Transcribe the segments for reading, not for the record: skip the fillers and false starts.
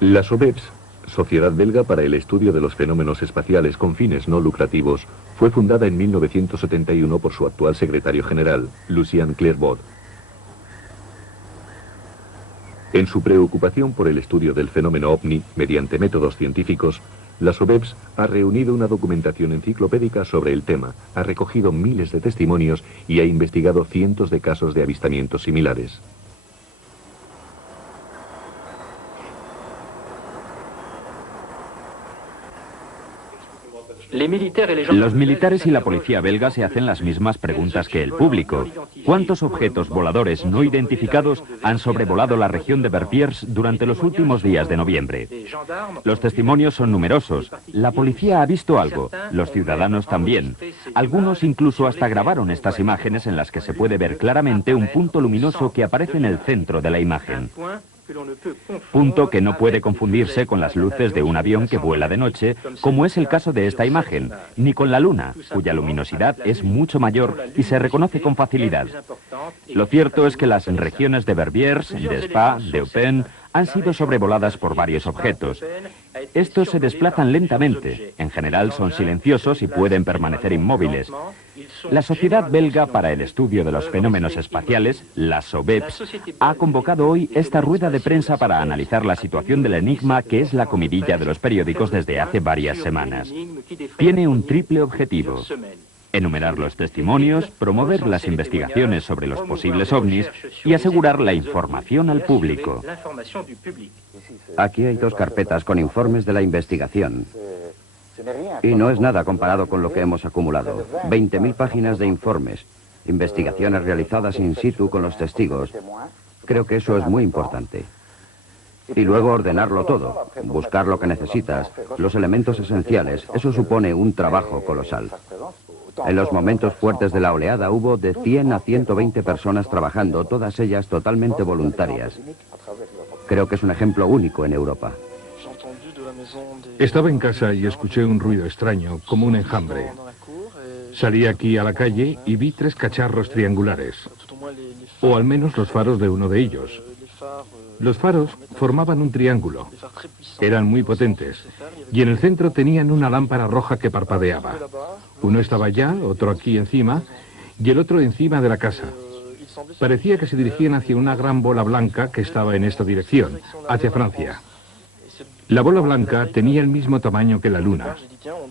La SOBEPS, Sociedad Belga para el Estudio de los Fenómenos Espaciales con Fines No Lucrativos, fue fundada en 1971 por su actual secretario general, Lucien Clairvaux. En su preocupación por el estudio del fenómeno OVNI mediante métodos científicos, la SOBEPS ha reunido una documentación enciclopédica sobre el tema, ha recogido miles de testimonios y ha investigado cientos de casos de avistamientos similares. Los militares y la policía belga se hacen las mismas preguntas que el público. ¿Cuántos objetos voladores no identificados han sobrevolado la región de Verviers durante los últimos días de noviembre? Los testimonios son numerosos. La policía ha visto algo, los ciudadanos también. Algunos incluso hasta grabaron estas imágenes en las que se puede ver claramente un punto luminoso que aparece en el centro de la imagen. Punto que no puede confundirse con las luces de un avión que vuela de noche, como es el caso de esta imagen, ni con la luna, cuya luminosidad es mucho mayor y se reconoce con facilidad. Lo cierto es que las regiones de Verviers, de Spa, de Eupen, han sido sobrevoladas por varios objetos. Estos se desplazan lentamente, en general son silenciosos y pueden permanecer inmóviles. La Sociedad Belga para el Estudio de los Fenómenos Espaciales, la SOBEPS, ha convocado hoy esta rueda de prensa para analizar la situación del enigma que es la comidilla de los periódicos desde hace varias semanas. Tiene un triple objetivo: enumerar los testimonios, promover las investigaciones sobre los posibles ovnis y asegurar la información al público. Aquí hay 2 carpetas con informes de la investigación. Y no es nada comparado con lo que hemos acumulado. 20.000 páginas de informes, investigaciones realizadas in situ con los testigos. Creo que eso es muy importante. Y luego ordenarlo todo, buscar lo que necesitas, los elementos esenciales. Eso supone un trabajo colosal. En los momentos fuertes de la oleada hubo de 100 a 120 personas trabajando, todas ellas totalmente voluntarias. Creo que es un ejemplo único en Europa. Estaba en casa y escuché un ruido extraño, como un enjambre. Salí aquí a la calle y vi 3 cacharros triangulares, o al menos los faros de uno de ellos. Los faros formaban un triángulo, eran muy potentes, y en el centro tenían una lámpara roja que parpadeaba. Uno estaba allá, otro aquí encima, y el otro encima de la casa. Parecía que se dirigían hacia una gran bola blanca que estaba en esta dirección, hacia Francia. La bola blanca tenía el mismo tamaño que la luna.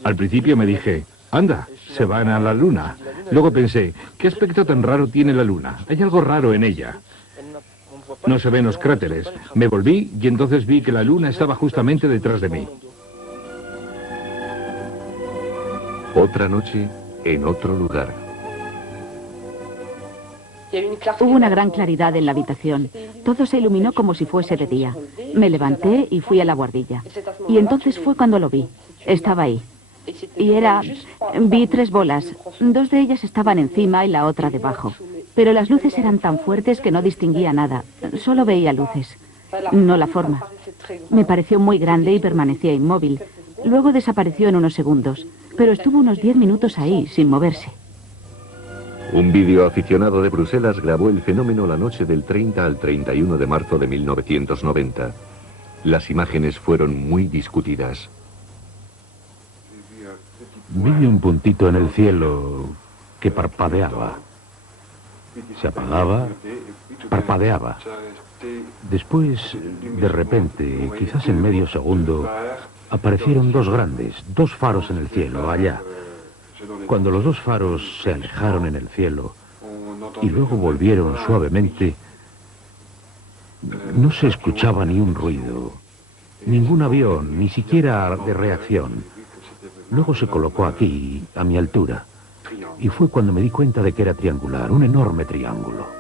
Al principio me dije, anda, se van a la luna. Luego pensé, ¿qué aspecto tan raro tiene la luna? Hay algo raro en ella. No se ven los cráteres. Me volví y entonces vi que la luna estaba justamente detrás de mí. Otra noche, en otro lugar. Hubo una gran claridad en la habitación. Todo se iluminó como si fuese de día. Me levanté y fui a la guardilla. Y entonces fue cuando lo vi. Estaba ahí. Y vi 3 bolas. 2 de ellas estaban encima y la otra debajo. Pero las luces eran tan fuertes que no distinguía nada. Solo veía luces. No la forma. Me pareció muy grande y permanecía inmóvil. Luego desapareció en unos segundos. Pero estuvo unos 10 minutos ahí, sin moverse. Un videoaficionado de Bruselas grabó el fenómeno la noche del 30 al 31 de marzo de 1990. Las imágenes fueron muy discutidas. Vi un puntito en el cielo que parpadeaba. Se apagaba, parpadeaba. Después, de repente, quizás en medio segundo, aparecieron 2 grandes, 2 faros en el cielo, allá. Cuando los 2 faros se alejaron en el cielo y luego volvieron suavemente, no se escuchaba ni un ruido, ningún avión, ni siquiera de reacción. Luego se colocó aquí, a mi altura, y fue cuando me di cuenta de que era triangular, un enorme triángulo.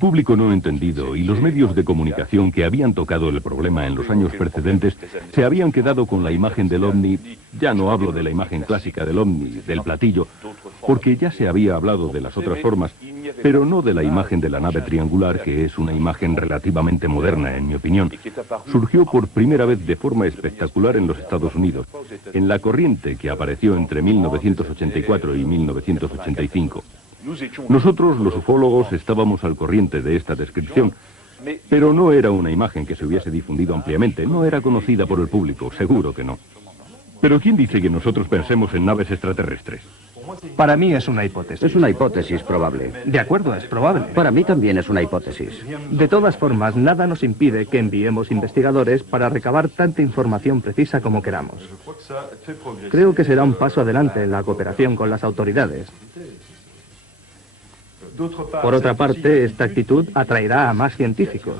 público no entendido y los medios de comunicación que habían tocado el problema en los años precedentes se habían quedado con la imagen del ovni, ya no hablo de la imagen clásica del ovni, del platillo, porque ya se había hablado de las otras formas, pero no de la imagen de la nave triangular, que es una imagen relativamente moderna, en mi opinión. Surgió por primera vez de forma espectacular en los Estados Unidos, en la corriente que apareció entre 1984 y 1985. Nosotros, los ufólogos, estábamos al corriente de esta descripción, pero no era una imagen que se hubiese difundido ampliamente, no era conocida por el público, seguro que no. Pero ¿quién dice que nosotros pensemos en naves extraterrestres? Para mí es una hipótesis. Es una hipótesis probable. De acuerdo, es probable. Para mí también es una hipótesis. De todas formas, nada nos impide que enviemos investigadores para recabar tanta información precisa como queramos. Creo que será un paso adelante en la cooperación con las autoridades. Por otra parte, esta actitud atraerá a más científicos,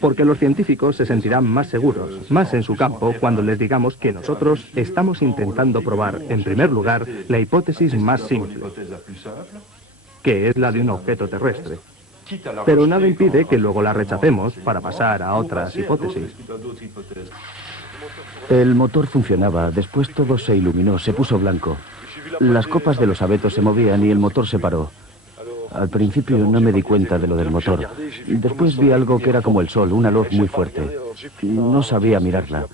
porque los científicos se sentirán más seguros, más en su campo, cuando les digamos que nosotros estamos intentando probar, en primer lugar, la hipótesis más simple, que es la de un objeto terrestre. Pero nada impide que luego la rechacemos para pasar a otras hipótesis. El motor funcionaba, después todo se iluminó, se puso blanco. Las copas de los abetos se movían y el motor se paró. Al principio no me di cuenta de lo del motor. Después vi algo que era como el sol, una luz muy fuerte. No sabía mirarla.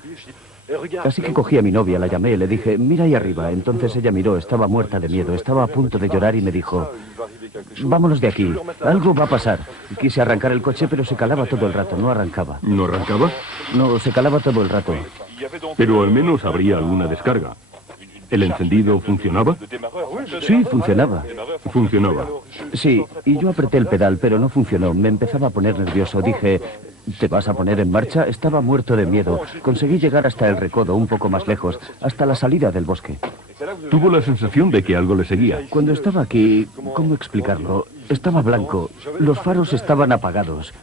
Casi que cogí a mi novia, la llamé, le dije, mira ahí arriba. Entonces ella miró, estaba muerta de miedo, estaba a punto de llorar y me dijo, vámonos de aquí, algo va a pasar. Quise arrancar el coche, pero se calaba todo el rato, no arrancaba. ¿No arrancaba? No, se calaba todo el rato. Pero al menos habría alguna descarga. ¿El encendido funcionaba? Sí, funcionaba. Funcionaba. Sí, y yo apreté el pedal, pero no funcionó. Me empezaba a poner nervioso. Dije, ¿te vas a poner en marcha? Estaba muerto de miedo. Conseguí llegar hasta el recodo, un poco más lejos, hasta la salida del bosque. Tuvo la sensación de que algo le seguía. Cuando estaba aquí, ¿cómo explicarlo? Estaba blanco. Los faros estaban apagados.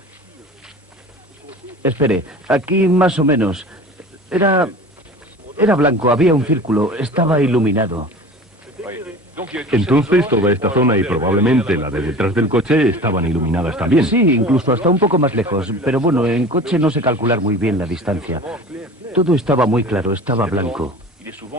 Espere, aquí más o menos. Era blanco, había un círculo, estaba iluminado. Entonces toda esta zona y probablemente la de detrás del coche estaban iluminadas también. Sí, incluso hasta un poco más lejos. Pero bueno, en coche no sé calcular muy bien la distancia. Todo estaba muy claro, estaba blanco.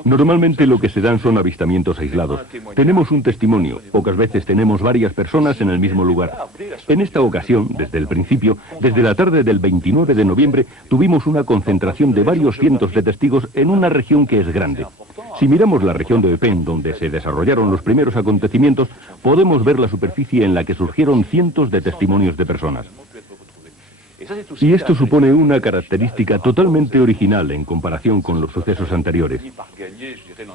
Normalmente lo que se dan son avistamientos aislados. Tenemos un testimonio, pocas veces tenemos varias personas en el mismo lugar. En esta ocasión, desde el principio, desde la tarde del 29 de noviembre, tuvimos una concentración de varios cientos de testigos en una región que es grande. Si miramos la región de Eupen, donde se desarrollaron los primeros acontecimientos, podemos ver la superficie en la que surgieron cientos de testimonios de personas. Y esto supone una característica totalmente original en comparación con los sucesos anteriores.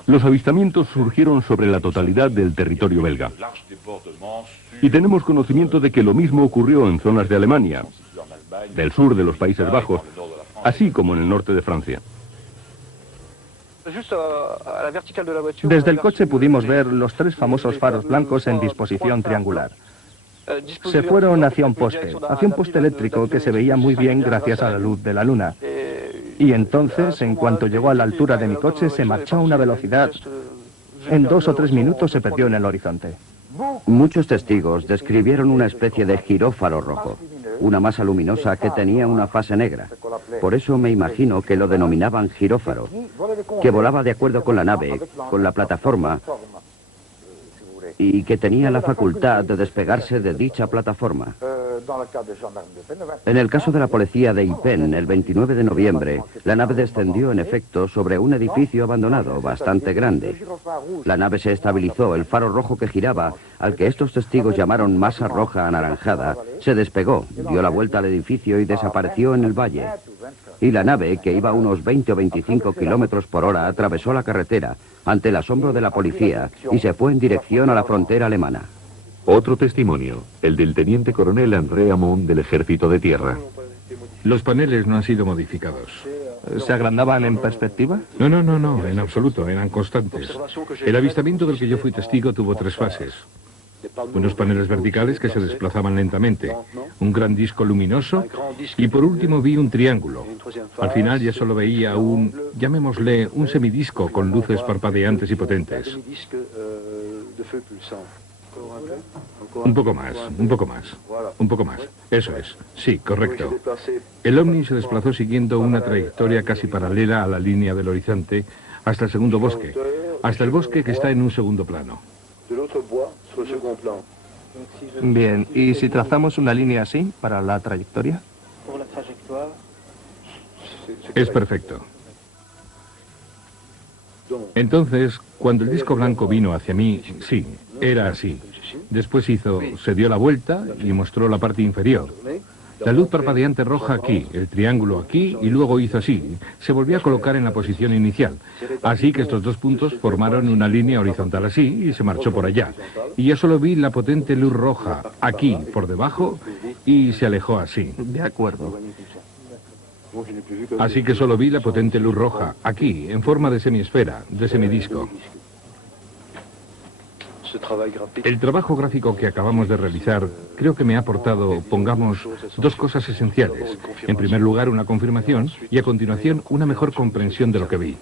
Los avistamientos surgieron sobre la totalidad del territorio belga. Y tenemos conocimiento de que lo mismo ocurrió en zonas de Alemania, del sur de los Países Bajos, así como en el norte de Francia. Desde el coche pudimos ver los 3 famosos faros blancos en disposición triangular. Se fueron hacia un poste eléctrico que se veía muy bien gracias a la luz de la luna. Y entonces, en cuanto llegó a la altura de mi coche, se marchó a una velocidad. En 2 o 3 minutos se perdió en el horizonte. Muchos testigos describieron una especie de girófaro rojo, una masa luminosa que tenía una fase negra. Por eso me imagino que lo denominaban girófaro, que volaba de acuerdo con la nave, con la plataforma, y que tenía la facultad de despegarse de dicha plataforma. En el caso de la policía de Eupen, el 29 de noviembre, la nave descendió en efecto sobre un edificio abandonado, bastante grande. La nave se estabilizó, el faro rojo que giraba, al que estos testigos llamaron masa roja anaranjada, se despegó, dio la vuelta al edificio y desapareció en el valle. Y la nave, que iba a unos 20 o 25 kilómetros por hora, atravesó la carretera, ante el asombro de la policía, y se fue en dirección a la frontera alemana. Otro testimonio, el del teniente coronel André Amon del Ejército de Tierra. Los paneles no han sido modificados. ¿Se agrandaban en perspectiva? No, en absoluto, eran constantes. El avistamiento del que yo fui testigo tuvo 3 fases. Unos paneles verticales que se desplazaban lentamente, un gran disco luminoso y por último vi un triángulo. Al final ya solo veía llamémosle, un semidisco con luces parpadeantes y potentes. Un poco más, un poco más, un poco más. Eso es. Sí, correcto. El ovni se desplazó siguiendo una trayectoria casi paralela a la línea del horizonte hasta el segundo bosque, hasta el bosque que está en un segundo plano. Bien, ¿y si trazamos una línea así para la trayectoria? Es perfecto. Entonces, cuando el disco blanco vino hacia mí, sí, era así. Después se dio la vuelta y mostró la parte inferior. La luz parpadeante roja aquí, el triángulo aquí, y luego hizo así. Se volvió a colocar en la posición inicial. Así que estos dos puntos formaron una línea horizontal así y se marchó por allá. Y yo solo vi la potente luz roja aquí, por debajo, y se alejó así. De acuerdo. Así que solo vi la potente luz roja aquí, en forma de semiesfera, de semidisco. El trabajo gráfico que acabamos de realizar creo que me ha aportado, pongamos, dos cosas esenciales. En primer lugar, una confirmación y a continuación una mejor comprensión de lo que vi.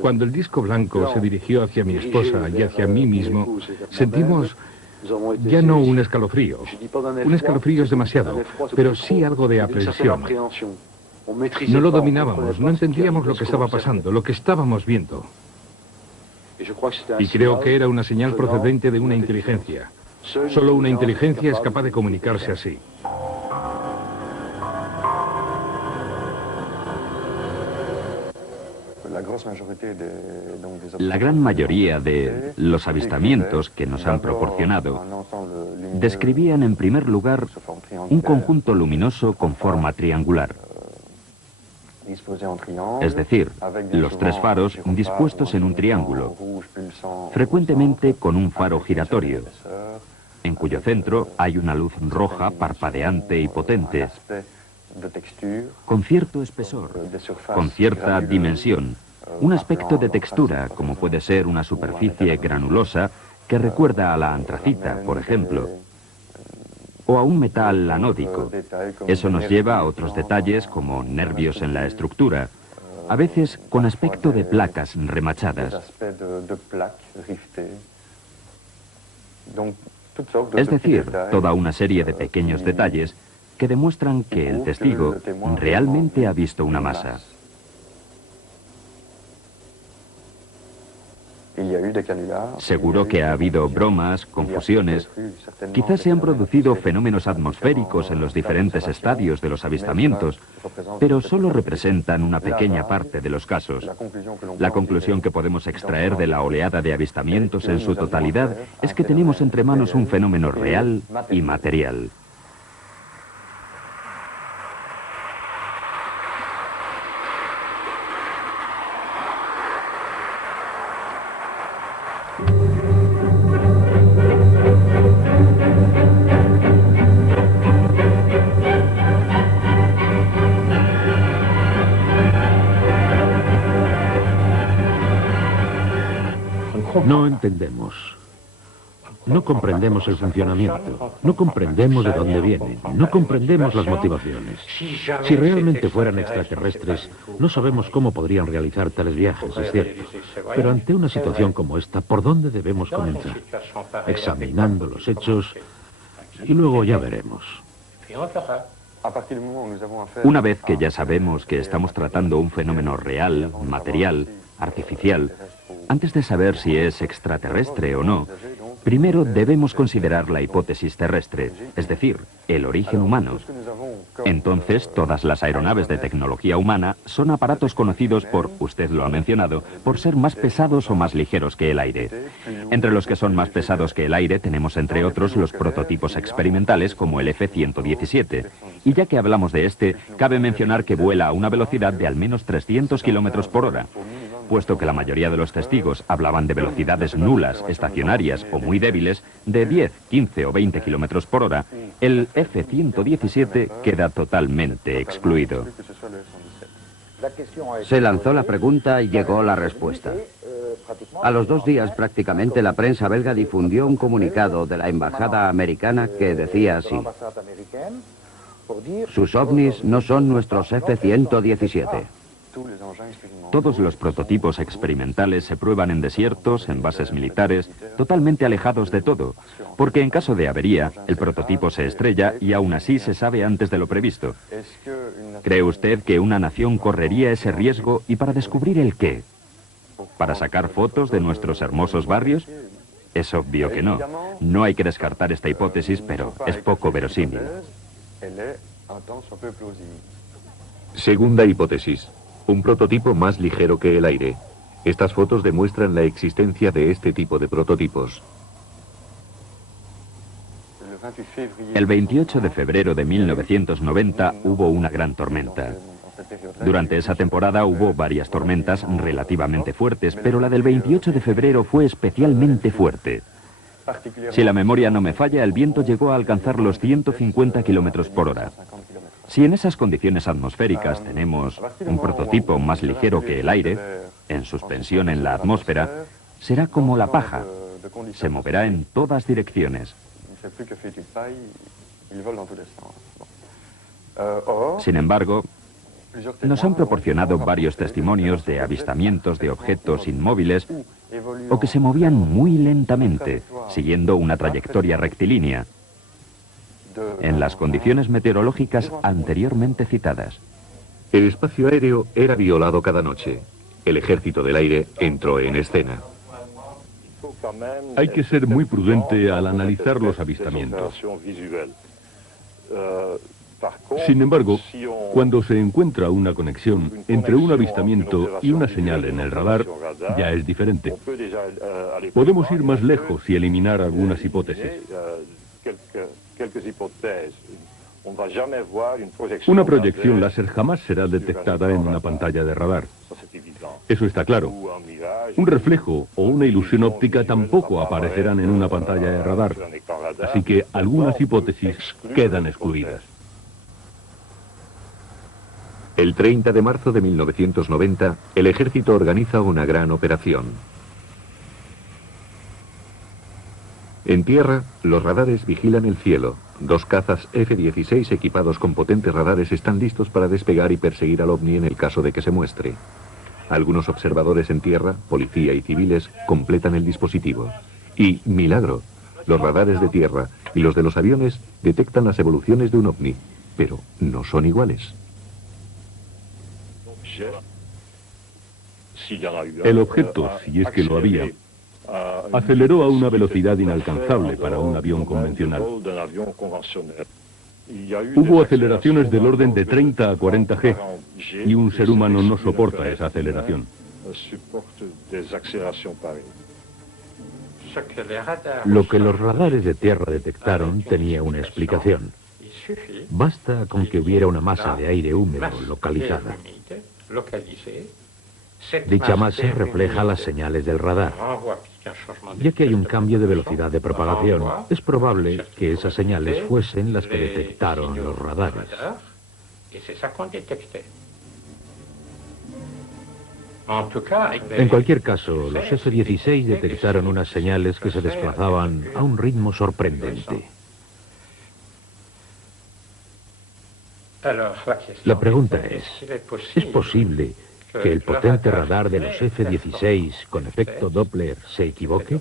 Cuando el disco blanco se dirigió hacia mi esposa y hacia mí mismo, sentimos ya no un escalofrío. Un escalofrío es demasiado, pero sí algo de aprensión. No lo dominábamos, no entendíamos lo que estaba pasando, lo que estábamos viendo. Y creo que era una señal procedente de una inteligencia. Solo una inteligencia es capaz de comunicarse así. La gran mayoría de los avistamientos que nos han proporcionado describían en primer lugar un conjunto luminoso con forma triangular. Es decir, los tres faros dispuestos en un triángulo, frecuentemente con un faro giratorio, en cuyo centro hay una luz roja parpadeante y potente, con cierto espesor, con cierta dimensión, un aspecto de textura, como puede ser una superficie granulosa que recuerda a la antracita, por ejemplo, o a un metal anódico. Eso nos lleva a otros detalles como nervios en la estructura, a veces con aspecto de placas remachadas. Es decir, toda una serie de pequeños detalles que demuestran que el testigo realmente ha visto una masa. Seguro que ha habido bromas, confusiones, quizás se han producido fenómenos atmosféricos en los diferentes estadios de los avistamientos, pero solo representan una pequeña parte de los casos. La conclusión que podemos extraer de la oleada de avistamientos en su totalidad es que tenemos entre manos un fenómeno real y material. No entendemos. No comprendemos el funcionamiento. No comprendemos de dónde vienen. No comprendemos las motivaciones. Si realmente fueran extraterrestres, no sabemos cómo podrían realizar tales viajes, es cierto. Pero ante una situación como esta, ¿por dónde debemos comenzar? Examinando los hechos y luego ya veremos. Una vez que ya sabemos que estamos tratando un fenómeno real, material, artificial, antes de saber si es extraterrestre o no, primero debemos considerar la hipótesis terrestre, es decir, el origen humano. Entonces, todas las aeronaves de tecnología humana son aparatos conocidos por, usted lo ha mencionado, por ser más pesados o más ligeros que el aire. Entre los que son más pesados que el aire tenemos entre otros los prototipos experimentales como el F-117. Y ya que hablamos de este, cabe mencionar que vuela a una velocidad de al menos 300 kilómetros por hora. Puesto que la mayoría de los testigos hablaban de velocidades nulas, estacionarias o muy débiles, de 10, 15 o 20 kilómetros por hora, el F-117 queda totalmente excluido. Se lanzó la pregunta y llegó la respuesta. A los 2 días prácticamente la prensa belga difundió un comunicado de la embajada americana que decía así: sus ovnis no son nuestros F-117. Todos los prototipos experimentales se prueban en desiertos, en bases militares, totalmente alejados de todo, porque en caso de avería, el prototipo se estrella y aún así se sabe antes de lo previsto. ¿Cree usted que una nación correría ese riesgo y para descubrir el qué? ¿Para sacar fotos de nuestros hermosos barrios? Es obvio que no. No hay que descartar esta hipótesis, pero es poco verosímil. Segunda hipótesis. Un prototipo más ligero que el aire. Estas fotos demuestran la existencia de este tipo de prototipos. El 28 de febrero de 1990 hubo una gran tormenta. Durante esa temporada hubo varias tormentas relativamente fuertes, pero la del 28 de febrero fue especialmente fuerte. Si la memoria no me falla, el viento llegó a alcanzar los 150 kilómetros por hora. Si en esas condiciones atmosféricas tenemos un prototipo más ligero que el aire, en suspensión en la atmósfera, será como la paja. Se moverá en todas direcciones. Sin embargo, nos han proporcionado varios testimonios de avistamientos de objetos inmóviles o que se movían muy lentamente, siguiendo una trayectoria rectilínea, en las condiciones meteorológicas anteriormente citadas. El espacio aéreo era violado cada noche. El ejército del aire entró en escena. Hay que ser muy prudente al analizar los avistamientos. Sin embargo, cuando se encuentra una conexión entre un avistamiento y una señal en el radar, ya es diferente. Podemos ir más lejos y eliminar algunas hipótesis. Una proyección láser jamás será detectada en una pantalla de radar. Eso está claro. Un reflejo o una ilusión óptica tampoco aparecerán en una pantalla de radar. Así que algunas hipótesis quedan excluidas. El 30 de marzo de 1990, el ejército organiza una gran operación. En tierra, los radares vigilan el cielo. 2 cazas F-16 equipados con potentes radares están listos para despegar y perseguir al ovni en el caso de que se muestre. Algunos observadores en tierra, policía y civiles, completan el dispositivo. Y, milagro, los radares de tierra y los de los aviones detectan las evoluciones de un ovni, pero no son iguales. El objeto, si es que lo había, aceleró a una velocidad inalcanzable para un avión convencional. Hubo aceleraciones del orden de 30 a 40 G, y un ser humano no soporta esa aceleración. Lo que los radares de tierra detectaron tenía una explicación. Basta con que hubiera una masa de aire húmedo localizada. Dicha masa refleja las señales del radar. Ya que hay un cambio de velocidad de propagación, es probable que esas señales fuesen las que detectaron los radares. En cualquier caso, los F-16 detectaron unas señales que se desplazaban a un ritmo sorprendente. La pregunta ¿es posible que el potente radar de los F-16 con efecto Doppler se equivoque?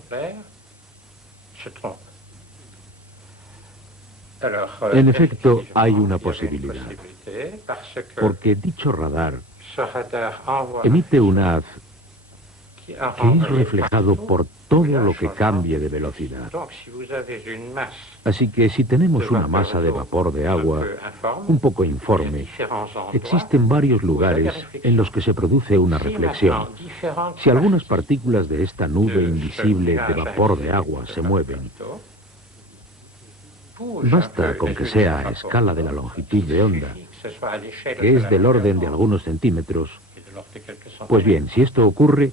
En efecto, hay una posibilidad, porque dicho radar emite un haz que es reflejado por todo lo que cambie de velocidad. Así que si tenemos una masa de vapor de agua un poco informe, existen varios lugares en los que se produce una reflexión. Si algunas partículas de esta nube invisible de vapor de agua se mueven, basta con que sea a escala de la longitud de onda, que es del orden de algunos centímetros. Pues bien, si esto ocurre,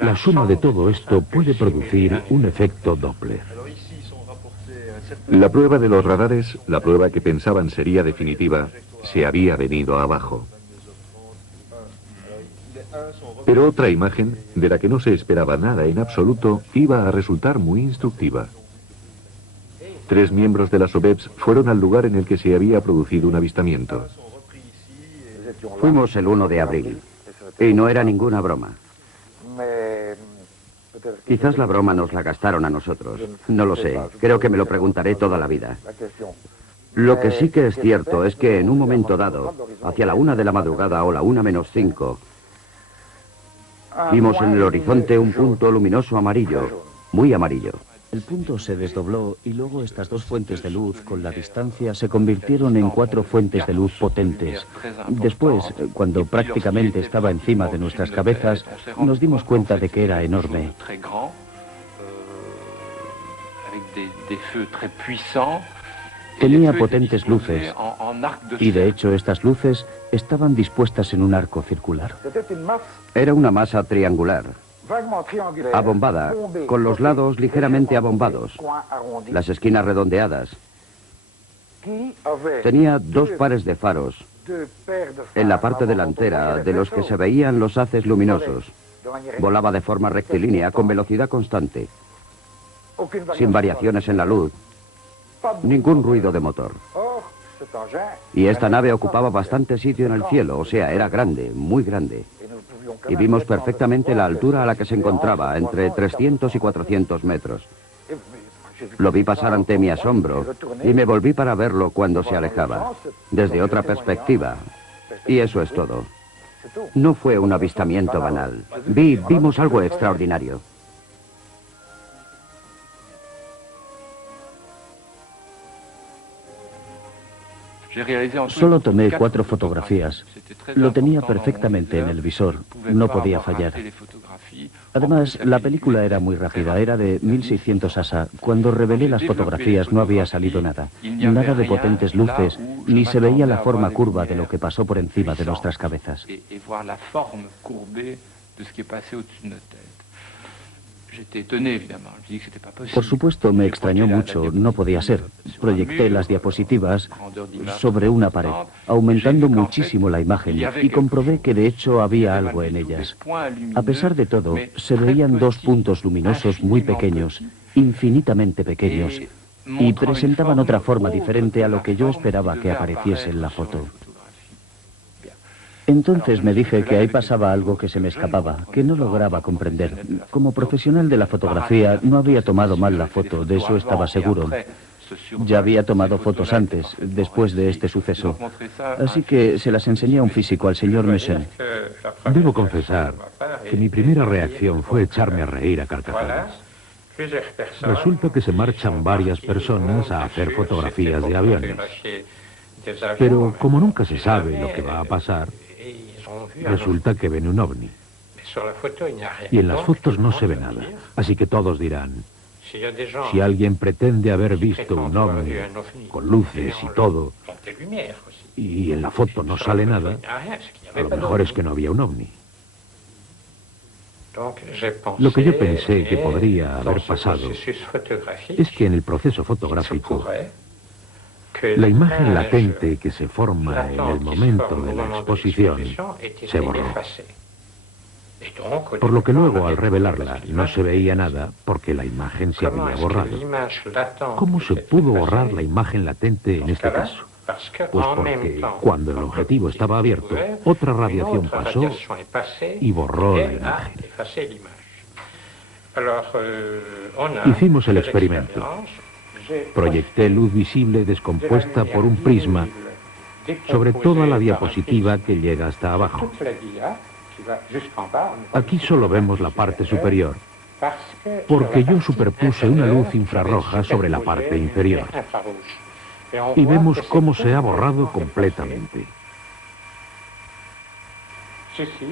la suma de todo esto puede producir un efecto Doppler. La prueba de los radares, la prueba que pensaban sería definitiva, se había venido abajo. Pero otra imagen, de la que no se esperaba nada en absoluto, iba a resultar muy instructiva. 3 miembros de las OBEPS fueron al lugar en el que se había producido un avistamiento. Fuimos el 1 de abril, y no era ninguna broma. Quizás la broma nos la gastaron a nosotros, no lo sé, creo que me lo preguntaré toda la vida. Lo que sí que es cierto es que en un momento dado, hacia la 1 de la madrugada o la 1 menos 5, vimos en el horizonte un punto luminoso amarillo, muy amarillo. El punto se desdobló y luego estas 2 fuentes de luz con la distancia se convirtieron en 4 fuentes de luz potentes. Después, cuando prácticamente estaba encima de nuestras cabezas, nos dimos cuenta de que era enorme. Tenía potentes luces y de hecho estas luces estaban dispuestas en un arco circular. Era una masa triangular, abombada, con los lados ligeramente abombados, las esquinas redondeadas. Tenía 2 pares de faros en la parte delantera, de los que se veían los haces luminosos. Volaba de forma rectilínea, con velocidad constante, sin variaciones en la luz, ningún ruido de motor. Y esta nave ocupaba bastante sitio en el cielo, o sea, era grande, muy grande. Y vimos perfectamente la altura a la que se encontraba, entre 300 y 400 metros. Lo vi pasar ante mi asombro y me volví para verlo cuando se alejaba, desde otra perspectiva. Y eso es todo. No fue un avistamiento banal. Vimos algo extraordinario. Solo tomé 4 fotografías. Lo tenía perfectamente en el visor. No podía fallar. Además, la película era muy rápida. Era de 1600 ASA. Cuando revelé las fotografías no había salido nada. Nada de potentes luces, ni se veía la forma curva de lo que pasó por encima de nuestras cabezas. Por supuesto, me extrañó mucho, no podía ser. Proyecté las diapositivas sobre una pared, aumentando muchísimo la imagen, y comprobé que de hecho había algo en ellas. A pesar de todo, se veían 2 puntos luminosos muy pequeños, infinitamente pequeños, y presentaban otra forma diferente a lo que yo esperaba que apareciese en la foto. Entonces me dije que ahí pasaba algo que se me escapaba, que no lograba comprender. Como profesional de la fotografía, no había tomado mal la foto, de eso estaba seguro. Ya había tomado fotos antes, después de este suceso. Así que se las enseñé a un físico, al señor Mechen. Debo confesar que mi primera reacción fue echarme a reír a carcajadas. Resulta que se marchan varias personas a hacer fotografías de aviones. Pero como nunca se sabe lo que va a pasar, resulta que ven un ovni. Y en las fotos no se ve nada. Así que todos dirán, si alguien pretende haber visto un ovni con luces y todo, y en la foto no sale nada, a lo mejor es que no había un ovni. Lo que yo pensé que podría haber pasado es que en el proceso fotográfico, la imagen latente que se forma en el momento de la exposición se borró. Por lo que luego, al revelarla, no se veía nada porque la imagen se había borrado. ¿Cómo se pudo borrar la imagen latente en este caso? Pues porque cuando el objetivo estaba abierto, otra radiación pasó y borró la imagen. Hicimos el experimento. Proyecté luz visible descompuesta por un prisma sobre toda la diapositiva que llega hasta abajo. Aquí solo vemos la parte superior, porque yo superpuse una luz infrarroja sobre la parte inferior. Y vemos cómo se ha borrado completamente.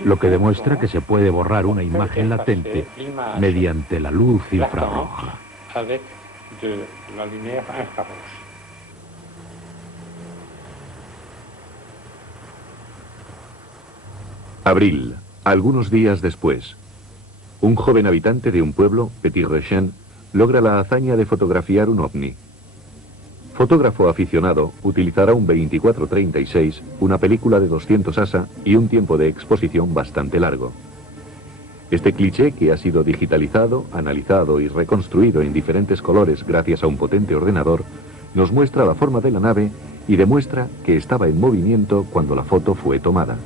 Lo que demuestra que se puede borrar una imagen latente mediante la luz infrarroja. Abril, algunos días después. Un joven habitante de un pueblo, Petit-Rechen, logra la hazaña de fotografiar un ovni. Fotógrafo aficionado, utilizará un 24-36, una película de 200 ASA y un tiempo de exposición bastante largo. Este cliché, que ha sido digitalizado, analizado y reconstruido en diferentes colores gracias a un potente ordenador, nos muestra la forma de la nave y demuestra que estaba en movimiento cuando la foto fue tomada.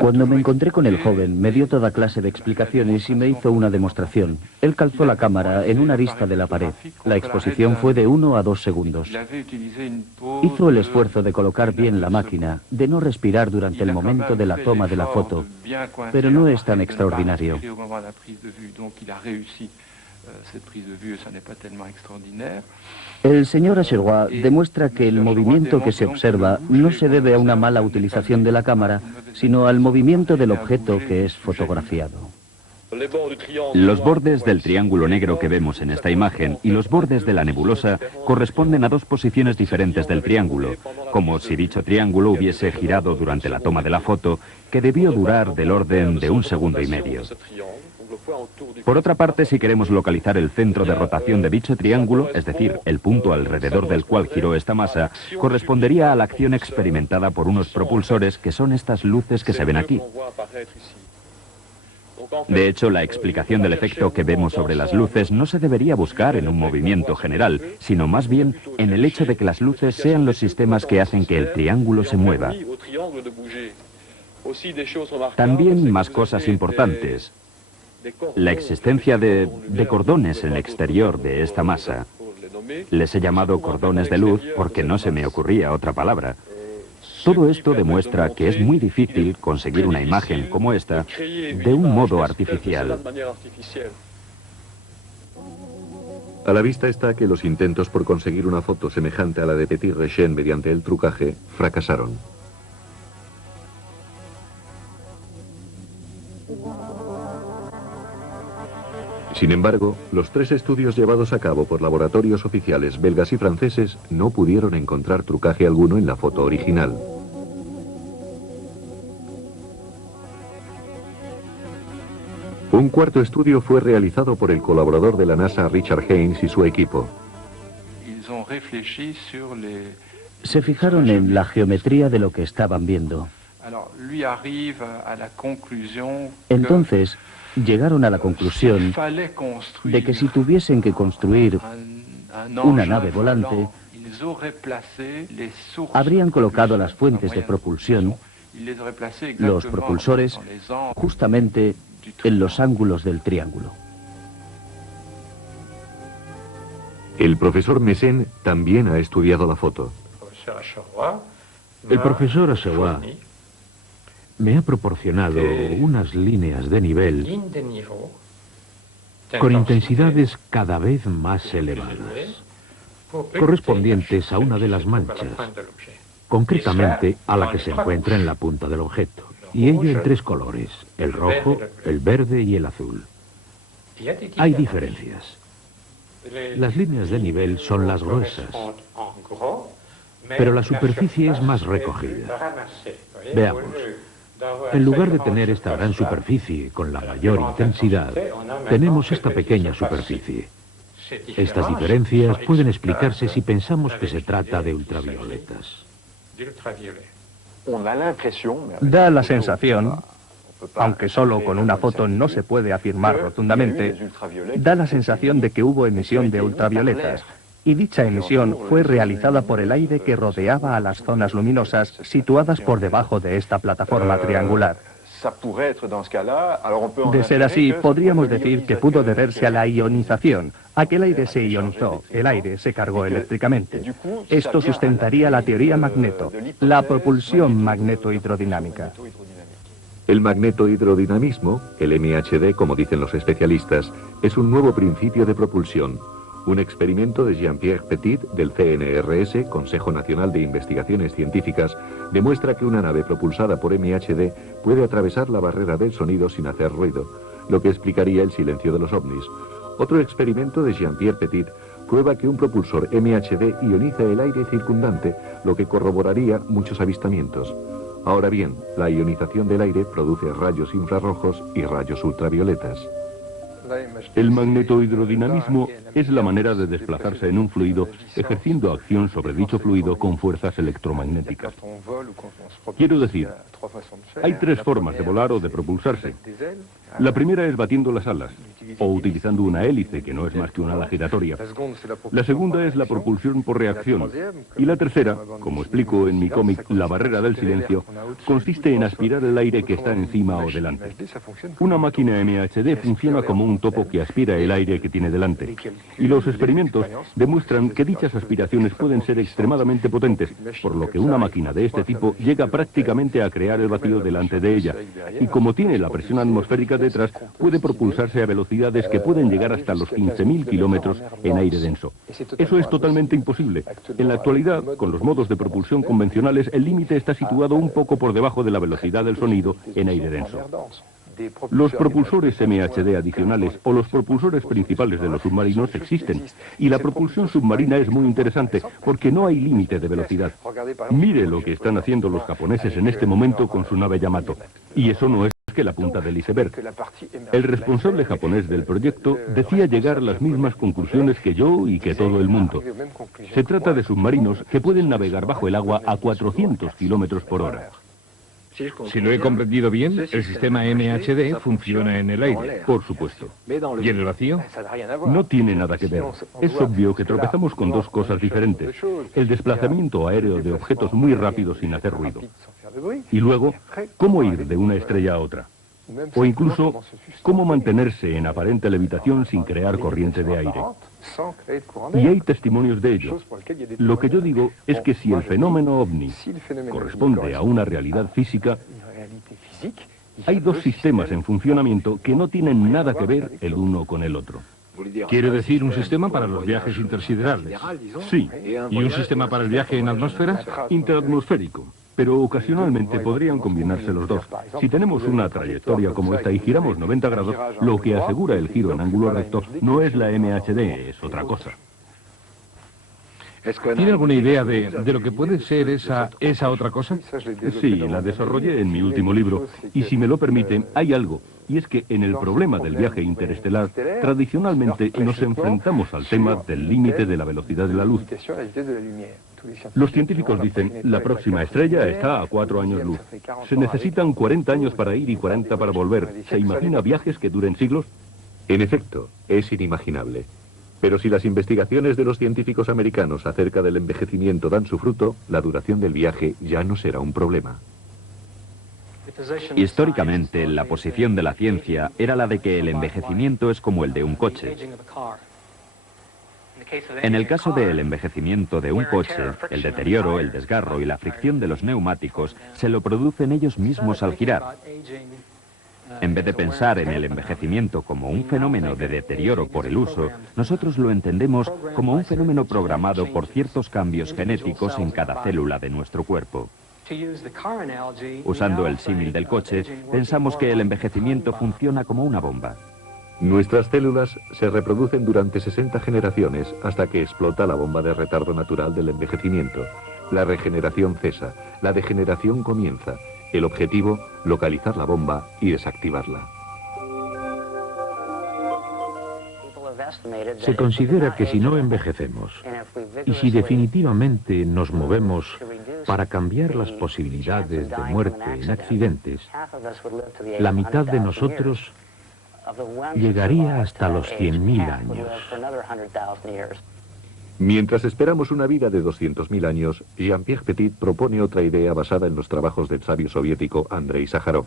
Cuando me encontré con el joven, me dio toda clase de explicaciones y me hizo una demostración. Él calzó la cámara en una arista de la pared. La exposición fue de 1 a 2 segundos. Hizo el esfuerzo de colocar bien la máquina, de no respirar durante el momento de la toma de la foto, pero no es tan extraordinario. El señor Acherwa demuestra que el movimiento que se observa no se debe a una mala utilización de la cámara, sino al movimiento del objeto que es fotografiado. Los bordes del triángulo negro que vemos en esta imagen y los bordes de la nebulosa corresponden a dos posiciones diferentes del triángulo, como si dicho triángulo hubiese girado durante la toma de la foto, que debió durar del orden de 1,5 segundos. Por otra parte, si queremos localizar el centro de rotación de dicho triángulo, es decir, el punto alrededor del cual giró esta masa, correspondería a la acción experimentada por unos propulsores que son estas luces que se ven aquí. De hecho, la explicación del efecto que vemos sobre las luces no se debería buscar en un movimiento general, sino más bien en el hecho de que las luces sean los sistemas que hacen que el triángulo se mueva. También más cosas importantes. La existencia de cordones en el exterior de esta masa. Les he llamado cordones de luz porque no se me ocurría otra palabra. Todo esto demuestra que es muy difícil conseguir una imagen como esta de un modo artificial. A la vista está que los intentos por conseguir una foto semejante a la de Petit-Rechen mediante el trucaje fracasaron. Sin embargo, los 3 estudios llevados a cabo por laboratorios oficiales belgas y franceses no pudieron encontrar trucaje alguno en la foto original. Un cuarto estudio fue realizado por el colaborador de la NASA Richard Haynes y su equipo. Se fijaron en la geometría de lo que estaban viendo. Entonces, llegaron a la conclusión de que si tuviesen que construir una nave volante, habrían colocado las fuentes de propulsión, los propulsores, justamente en los ángulos del triángulo. El profesor Messen también ha estudiado la foto. El profesor Acherwa me ha proporcionado unas líneas de nivel con intensidades cada vez más elevadas, correspondientes a una de las manchas, concretamente a la que se encuentra en la punta del objeto, y ello en 3 colores, el rojo, el verde y el azul. Hay diferencias. Las líneas de nivel son las gruesas, pero la superficie es más recogida. Veamos. En lugar de tener esta gran superficie con la mayor intensidad, tenemos esta pequeña superficie. Estas diferencias pueden explicarse si pensamos que se trata de ultravioletas. Da la sensación, aunque solo con una foto no se puede afirmar rotundamente, da la sensación de que hubo emisión de ultravioletas, y dicha emisión fue realizada por el aire que rodeaba a las zonas luminosas situadas por debajo de esta plataforma triangular. De ser así, podríamos decir que pudo deberse a la ionización, a que el aire se ionizó, el aire se cargó eléctricamente. Esto sustentaría la teoría magneto, la propulsión magneto-hidrodinámica. El magnetohidrodinamismo, el MHD como dicen los especialistas, es un nuevo principio de propulsión. Un experimento de Jean-Pierre Petit del CNRS, Consejo Nacional de Investigaciones Científicas, demuestra que una nave propulsada por MHD puede atravesar la barrera del sonido sin hacer ruido, lo que explicaría el silencio de los ovnis. Otro experimento de Jean-Pierre Petit prueba que un propulsor MHD ioniza el aire circundante, lo que corroboraría muchos avistamientos. Ahora bien, la ionización del aire produce rayos infrarrojos y rayos ultravioletas. El magnetohidrodinamismo es la manera de desplazarse en un fluido ejerciendo acción sobre dicho fluido con fuerzas electromagnéticas. Quiero decir, hay tres formas de volar o de propulsarse. La primera es batiendo las alas, o utilizando una hélice, que no es más que una ala giratoria. La segunda es la propulsión por reacción. Y la tercera, como explico en mi cómic La barrera del silencio, consiste en aspirar el aire que está encima o delante. Una máquina MHD funciona como un topo que aspira el aire que tiene delante. Y los experimentos demuestran que dichas aspiraciones pueden ser extremadamente potentes, por lo que una máquina de este tipo llega prácticamente a crear el vacío delante de ella. Y como tiene la presión atmosférica detrás, puede propulsarse a velocidades que pueden llegar hasta los 15.000 kilómetros en aire denso. Eso es totalmente imposible. En la actualidad, con los modos de propulsión convencionales, el límite está situado un poco por debajo de la velocidad del sonido en aire denso. Los propulsores MHD adicionales o los propulsores principales de los submarinos existen, y la propulsión submarina es muy interesante porque no hay límite de velocidad. Mire lo que están haciendo los japoneses en este momento con su nave Yamato, y eso no es que la punta del iceberg. El responsable japonés del proyecto decía llegar a las mismas conclusiones que yo y que todo el mundo. Se trata de submarinos que pueden navegar bajo el agua a 400 kilómetros por hora. Si lo he comprendido bien, el sistema MHD funciona en el aire. Por supuesto. ¿Y en el vacío? No tiene nada que ver. Es obvio que tropezamos con dos cosas diferentes. El desplazamiento aéreo de objetos muy rápidos sin hacer ruido. Y luego, cómo ir de una estrella a otra. O incluso, cómo mantenerse en aparente levitación sin crear corriente de aire. Y hay testimonios de ello. Lo que yo digo es que si el fenómeno ovni corresponde a una realidad física, hay dos sistemas en funcionamiento que no tienen nada que ver el uno con el otro. ¿Quiere decir un sistema para los viajes intersiderales? Sí. ¿Y un sistema para el viaje en atmósferas? Interatmosférico. Pero ocasionalmente podrían combinarse los dos. Si tenemos una trayectoria como esta y giramos 90 grados, lo que asegura el giro en ángulo recto no es la MHD, es otra cosa. ¿Tiene alguna idea de lo que puede ser esa otra cosa? Sí, la desarrollé en mi último libro. Y si me lo permite, hay algo. Y es que en el problema del viaje interestelar, tradicionalmente nos enfrentamos al tema del límite de la velocidad de la luz. Los científicos dicen, la próxima estrella está a 4 años luz. Se necesitan 40 años para ir y 40 para volver. ¿Se imagina viajes que duren siglos? En efecto, es inimaginable. Pero si las investigaciones de los científicos americanos acerca del envejecimiento dan su fruto, la duración del viaje ya no será un problema. Históricamente, la posición de la ciencia era la de que el envejecimiento es como el de un coche. En el caso del envejecimiento de un coche, el deterioro, el desgarro y la fricción de los neumáticos se lo producen ellos mismos al girar. En vez de pensar en el envejecimiento como un fenómeno de deterioro por el uso, nosotros lo entendemos como un fenómeno programado por ciertos cambios genéticos en cada célula de nuestro cuerpo. Usando el símil del coche, pensamos que el envejecimiento funciona como una bomba. Nuestras células se reproducen durante 60 generaciones hasta que explota la bomba de retardo natural del envejecimiento. La regeneración cesa, la degeneración comienza. El objetivo, localizar la bomba y desactivarla. Se considera que si no envejecemos y si definitivamente nos movemos para cambiar las posibilidades de muerte en accidentes, la mitad de nosotros llegaría hasta los 100.000 años. Mientras esperamos una vida de 200.000 años, Jean-Pierre Petit propone otra idea basada en los trabajos del sabio soviético Andrei Sájarov.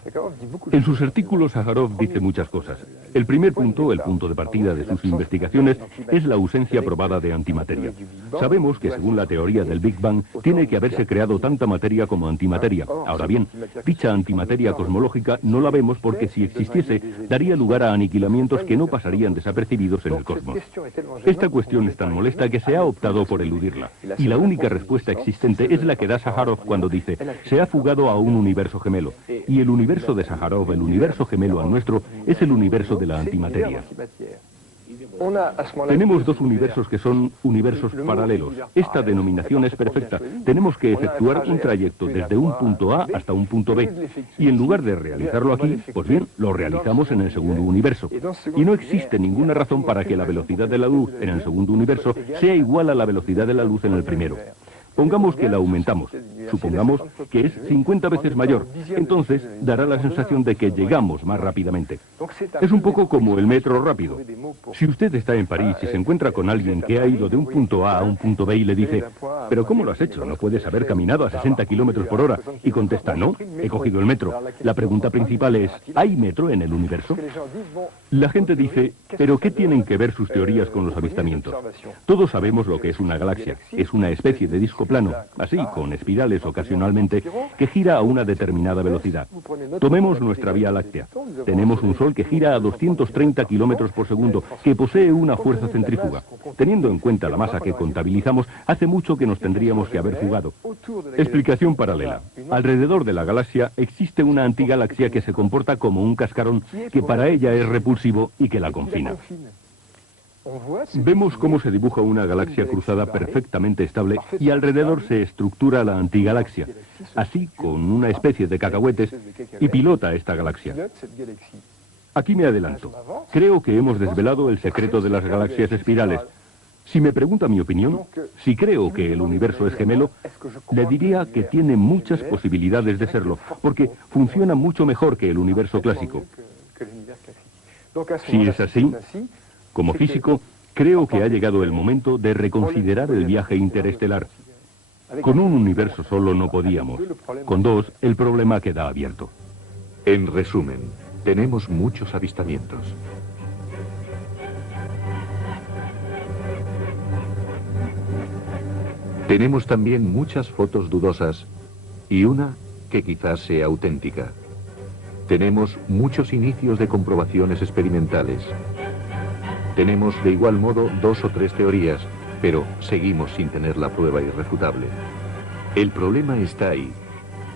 En sus artículos Sájarov dice muchas cosas. El primer punto, el punto de partida de sus investigaciones, es la ausencia probada de antimateria. Sabemos que según la teoría del Big Bang, tiene que haberse creado tanta materia como antimateria. Ahora bien, dicha antimateria cosmológica no la vemos porque si existiese, daría lugar a aniquilamientos que no pasarían desapercibidos en el cosmos. Esta cuestión es tan molesta que se ha optado por eludirla. Y la única respuesta existente es la que da Sájarov cuando dice, se ha fugado a un universo gemelo. Y el universo de Sájarov, el universo gemelo al nuestro, es el universo de la antimateria. Tenemos dos universos que son universos paralelos. Esta denominación es perfecta. Tenemos que efectuar un trayecto desde un punto A hasta un punto B. Y en lugar de realizarlo aquí, pues bien, lo realizamos en el segundo universo. Y no existe ninguna razón para que la velocidad de la luz en el segundo universo sea igual a la velocidad de la luz en el primero. Pongamos que la aumentamos, supongamos que es 50 veces mayor, entonces dará la sensación de que llegamos más rápidamente. Es un poco como el metro rápido. Si usted está en París y se encuentra con alguien que ha ido de un punto A a un punto B y le dice, ¿pero cómo lo has hecho? ¿No puedes haber caminado a 60 kilómetros por hora? Y contesta, no, he cogido el metro. La pregunta principal es, ¿hay metro en el universo? La gente dice, ¿pero qué tienen que ver sus teorías con los avistamientos? Todos sabemos lo que es una galaxia. Es una especie de disco plano, así, con espirales ocasionalmente, que gira a una determinada velocidad. Tomemos nuestra Vía Láctea. Tenemos un Sol que gira a 230 kilómetros por segundo, que posee una fuerza centrífuga. Teniendo en cuenta la masa que contabilizamos, hace mucho que nos tendríamos que haber fugado. Explicación paralela. Alrededor de la galaxia existe una antigalaxia que se comporta como un cascarón, que para ella es repulsivo y que la confina. Vemos cómo se dibuja una galaxia cruzada perfectamente estable y alrededor se estructura la antigalaxia, así con una especie de cacahuetes, y pilota esta galaxia. Aquí me adelanto. Creo que hemos desvelado el secreto de las galaxias espirales. Si me pregunta mi opinión, si creo que el universo es gemelo, le diría que tiene muchas posibilidades de serlo, porque funciona mucho mejor que el universo clásico. Si es así, como físico, creo que ha llegado el momento de reconsiderar el viaje interestelar. Con un universo solo no podíamos. Con dos, el problema queda abierto. En resumen, tenemos muchos avistamientos. Tenemos también muchas fotos dudosas y una que quizás sea auténtica. Tenemos muchos inicios de comprobaciones experimentales. Tenemos de igual modo 2 o 3 teorías, pero seguimos sin tener la prueba irrefutable. El problema está ahí,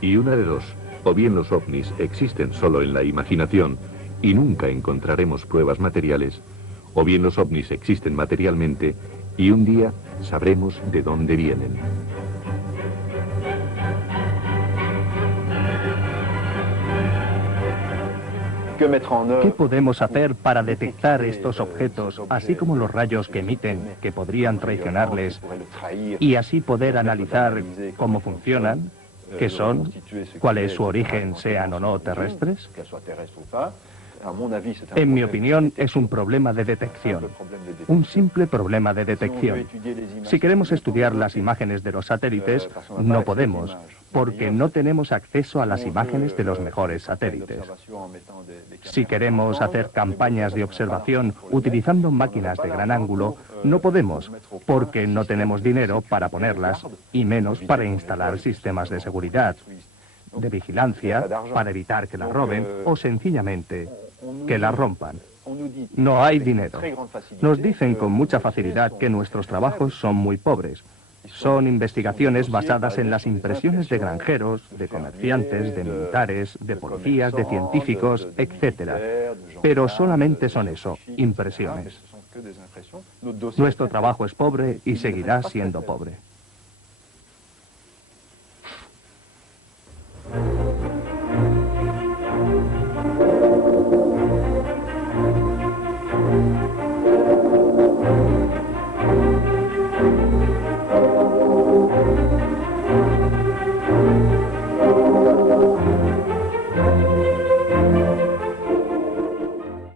y una de dos, o bien los ovnis existen solo en la imaginación y nunca encontraremos pruebas materiales, o bien los ovnis existen materialmente y un día sabremos de dónde vienen. ¿Qué podemos hacer para detectar estos objetos, así como los rayos que emiten, que podrían traicionarles, y así poder analizar cómo funcionan, qué son, cuál es su origen, sean o no terrestres? En mi opinión, es un problema de detección. Un simple problema de detección. Si queremos estudiar las imágenes de los satélites, no podemos, porque no tenemos acceso a las imágenes de los mejores satélites. Si queremos hacer campañas de observación utilizando máquinas de gran ángulo, no podemos, porque no tenemos dinero para ponerlas, y menos para instalar sistemas de seguridad, de vigilancia, para evitar que las roben, o sencillamente que las rompan. No hay dinero. Nos dicen con mucha facilidad que nuestros trabajos son muy pobres. Son investigaciones basadas en las impresiones de granjeros, de comerciantes, de militares, de policías, de científicos, etc. Pero solamente son eso, impresiones. Nuestro trabajo es pobre y seguirá siendo pobre.